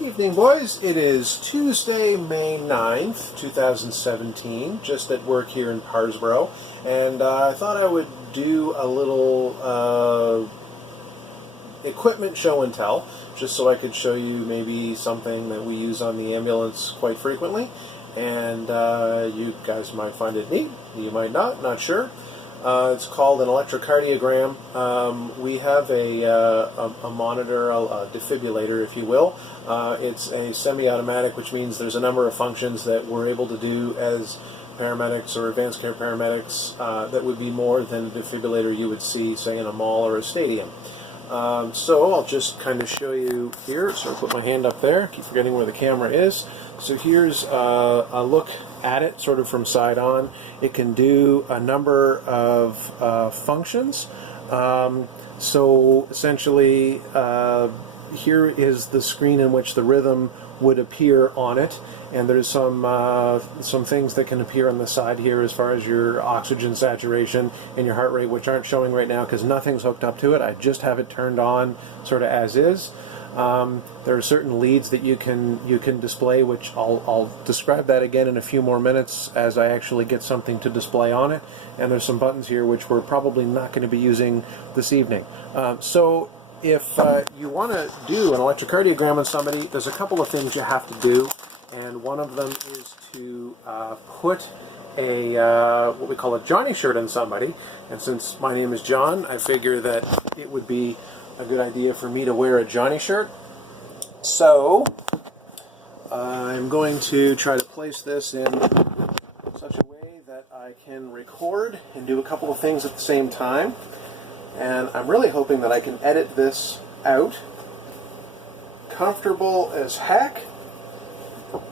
Evening, boys. It is Tuesday, May 9th, 2017, just at work here in Parsboro, and I thought I would do a little equipment show and tell, just so I could show you maybe something that we use on the ambulance quite frequently, and you guys might find it neat, you might not sure. It's called an electrocardiogram. We have a monitor, a defibrillator, if you will. It's a semi-automatic, which means there's a number of functions that we're able to do as paramedics or advanced care paramedics that would be more than a defibrillator you would see, say, in a mall or a stadium. So I'll just kind of show you here. So I'll put my hand up there. Keep forgetting where the camera is. So here's a look at it, sort of from side on. It can do a number of functions. So essentially, here is the screen in which the rhythm would appear on it, and there's some things that can appear on the side here as far as your oxygen saturation and your heart rate, which aren't showing right now because nothing's hooked up to it. I just have it turned on sort of as is. There are certain leads that you can display, which I'll describe that again in a few more minutes as I actually get something to display on it. And there's some buttons here which we're probably not going to be using this evening. So if you want to do an electrocardiogram on somebody, there's a couple of things you have to do, and one of them is to put a what we call a Johnny shirt on somebody. And since my name is John, I figure that it would be a good idea for me to wear a Johnny shirt. So I'm going to try to place this in such a way that I can record and do a couple of things at the same time. And I'm really hoping that I can edit this out. Comfortable as heck.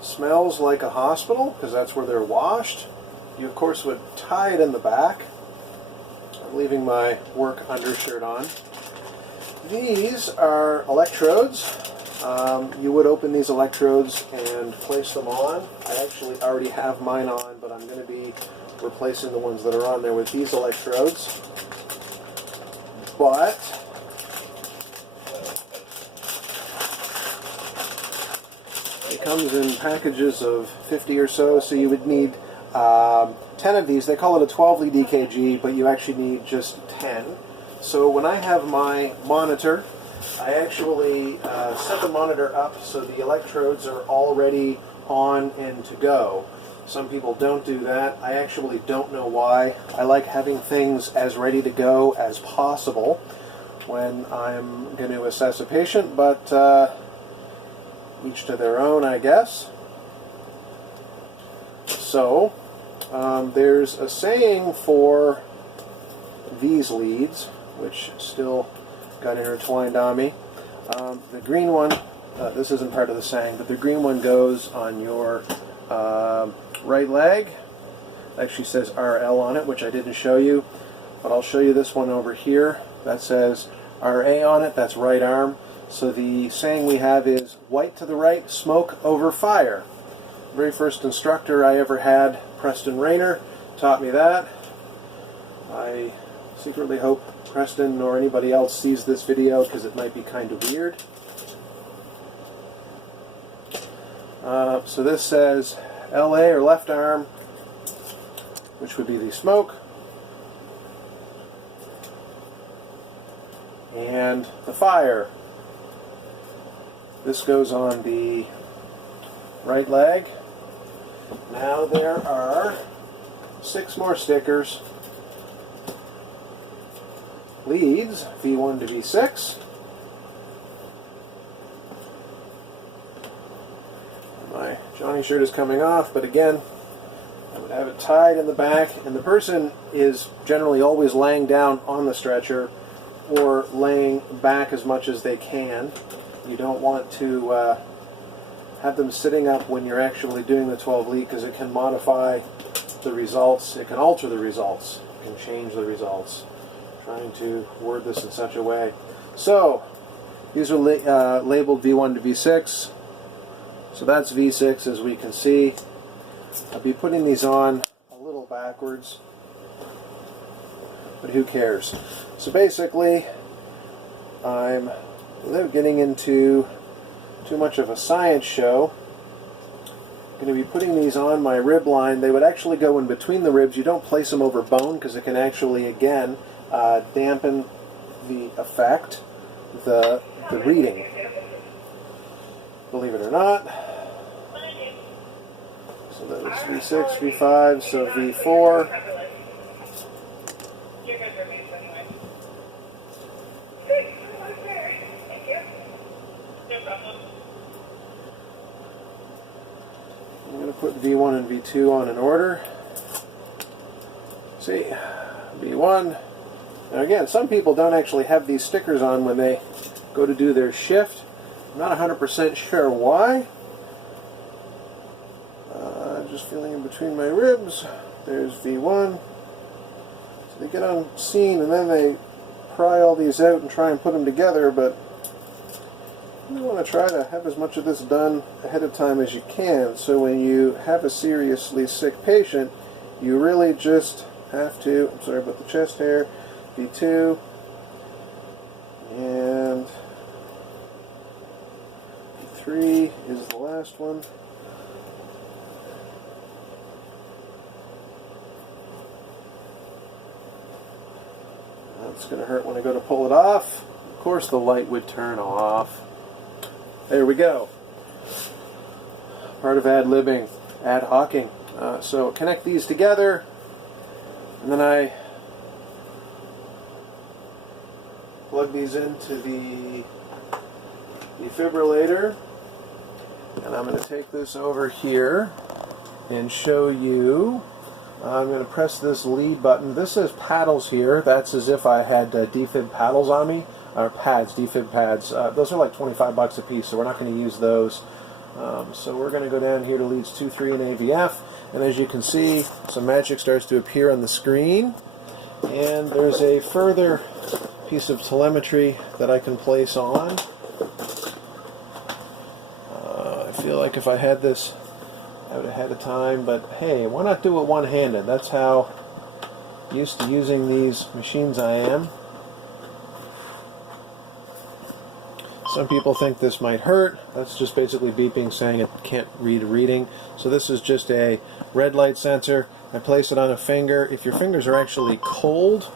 Smells like a hospital, because that's where they're washed. You, of course, would tie it in the back. I'm leaving my work undershirt on. These are electrodes. You would open these electrodes and place them on. I actually already have mine on, but I'm going to be replacing the ones that are on there with these electrodes. But it comes in packages of 50 or so you would need 10 of these. They call it a 12 lead EKG, but you actually need just 10. So when I have my monitor, I actually set the monitor up so the electrodes are already on and to go. Some people don't do that. I actually don't know why. I like having things as ready to go as possible when I'm going to assess a patient, but each to their own, I guess. So there's a saying for these leads, which still got intertwined on me. The green one, this isn't part of the saying, but the green one goes on your right leg. It actually says RL on it, which I didn't show you, but I'll show you this one over here. That says RA on it, that's right arm. So the saying we have is white to the right, smoke over fire. The very first instructor I ever had, Preston Rayner, taught me that. I secretly hope Preston or anybody else sees this video because it might be kind of weird. So this says LA or left arm, which would be the smoke, and the fire. This goes on the right leg. Now there are 6 more stickers. Leads, V1 to V6. My Johnny shirt is coming off, but again, I would have it tied in the back, and the person is generally always laying down on the stretcher or laying back as much as they can. You don't want to have them sitting up when you're actually doing the 12 lead, because it can modify the results, it can alter the results, it can change the results. Trying to word this in such a way. So, these are labeled V1 to V6. So that's V6, as we can see. I'll be putting these on a little backwards, but who cares? So basically, I'm without getting into too much of a science show. I'm going to be putting these on my rib line. They would actually go in between the ribs. You don't place them over bone because it can actually, again, dampen the effect, the reading. Believe it or not. So that was V6, V5, so V4. I'm going to put V1 and V2 on in order. See, V1. Now again, some people don't actually have these stickers on when they go to do their shift. I'm not 100% sure why. Just feeling in between my ribs. There's V1. So they get on scene and then they pry all these out and try and put them together, but you want to try to have as much of this done ahead of time as you can, so when you have a seriously sick patient, you really just have to, I'm sorry about the chest hair, V2, and V3 is the last one. That's going to hurt when I go to pull it off. Of course the light would turn off. There we go. Part of ad-libbing, ad-hocking. So connect these together, and then I plug these into the defibrillator, and I'm going to take this over here and show you. I'm going to press this lead button. This says paddles here. That's as if I had defib paddles on me, or pads, defib pads. Those are like 25 bucks a piece, so we're not going to use those. So we're going to go down here to leads 2, 3, and AVF, and as you can see, some magic starts to appear on the screen, and there's a further piece of telemetry that I can place on. I feel like if I had this out ahead of time, but hey, why not do it one-handed? That's how used to using these machines I am. Some people think this might hurt. That's just basically beeping saying it can't read a reading. So this is just a red light sensor. I place it on a finger. If your fingers are actually cold,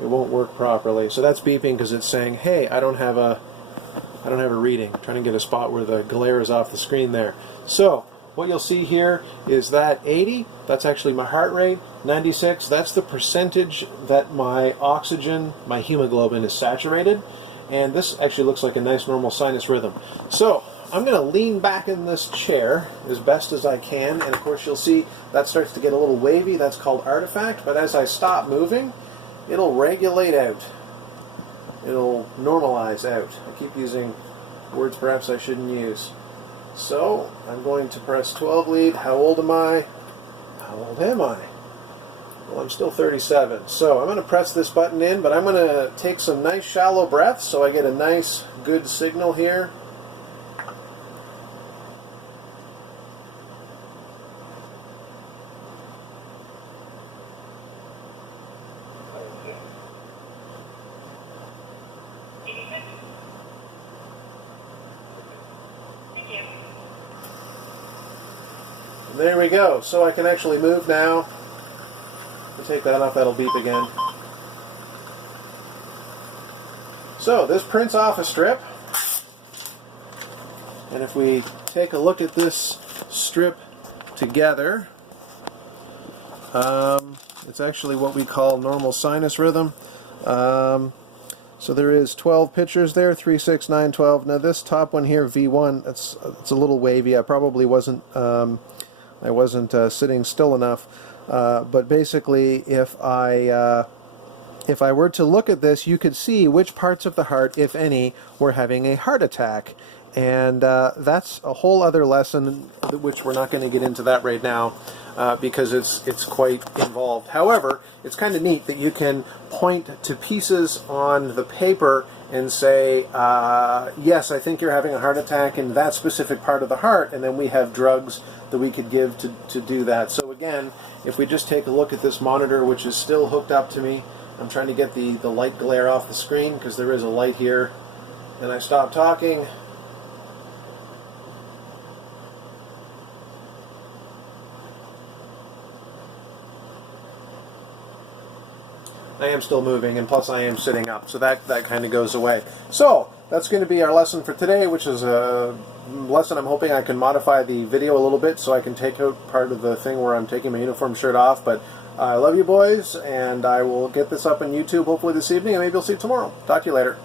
it won't work properly. So that's beeping because it's saying, hey, I don't have a reading. I'm trying to get a spot where the glare is off the screen there. So what you'll see here is that 80, that's actually my heart rate. 96, that's the percentage that my oxygen, my hemoglobin is saturated. And this actually looks like a nice normal sinus rhythm. So I'm going to lean back in this chair as best as I can, and of course you'll see that starts to get a little wavy. That's called artifact, but as I stop moving, it'll regulate out. It'll normalize out. I keep using words perhaps I shouldn't use. So I'm going to press 12 lead. How old am I? How old am I? Well, I'm still 37. So I'm going to press this button in, but I'm going to take some nice shallow breaths so I get a nice good signal here. And there we go. So I can actually move now. I'll take that off, that'll beep again. So this prints off a strip. And if we take a look at this strip together, it's actually what we call normal sinus rhythm. So there is 12 pictures there, 3, 6, 9, 12. Now this top one here, V1, it's a little wavy. I probably wasn't sitting still enough. But basically, if I were to look at this, you could see which parts of the heart, if any, were having a heart attack. And that's a whole other lesson, which we're not going to get into that right now, because it's quite involved. However, it's kind of neat that you can point to pieces on the paper and say, yes, I think you're having a heart attack in that specific part of the heart, and then we have drugs that we could give to do that. So again, if we just take a look at this monitor, which is still hooked up to me, I'm trying to get the light glare off the screen because there is a light here, and I stop talking. I am still moving, and plus I am sitting up, so that kind of goes away. So that's going to be our lesson for today, which is a lesson I'm hoping I can modify the video a little bit so I can take out part of the thing where I'm taking my uniform shirt off. But I love you boys, and I will get this up on YouTube hopefully this evening, and maybe I'll see you tomorrow. Talk to you later.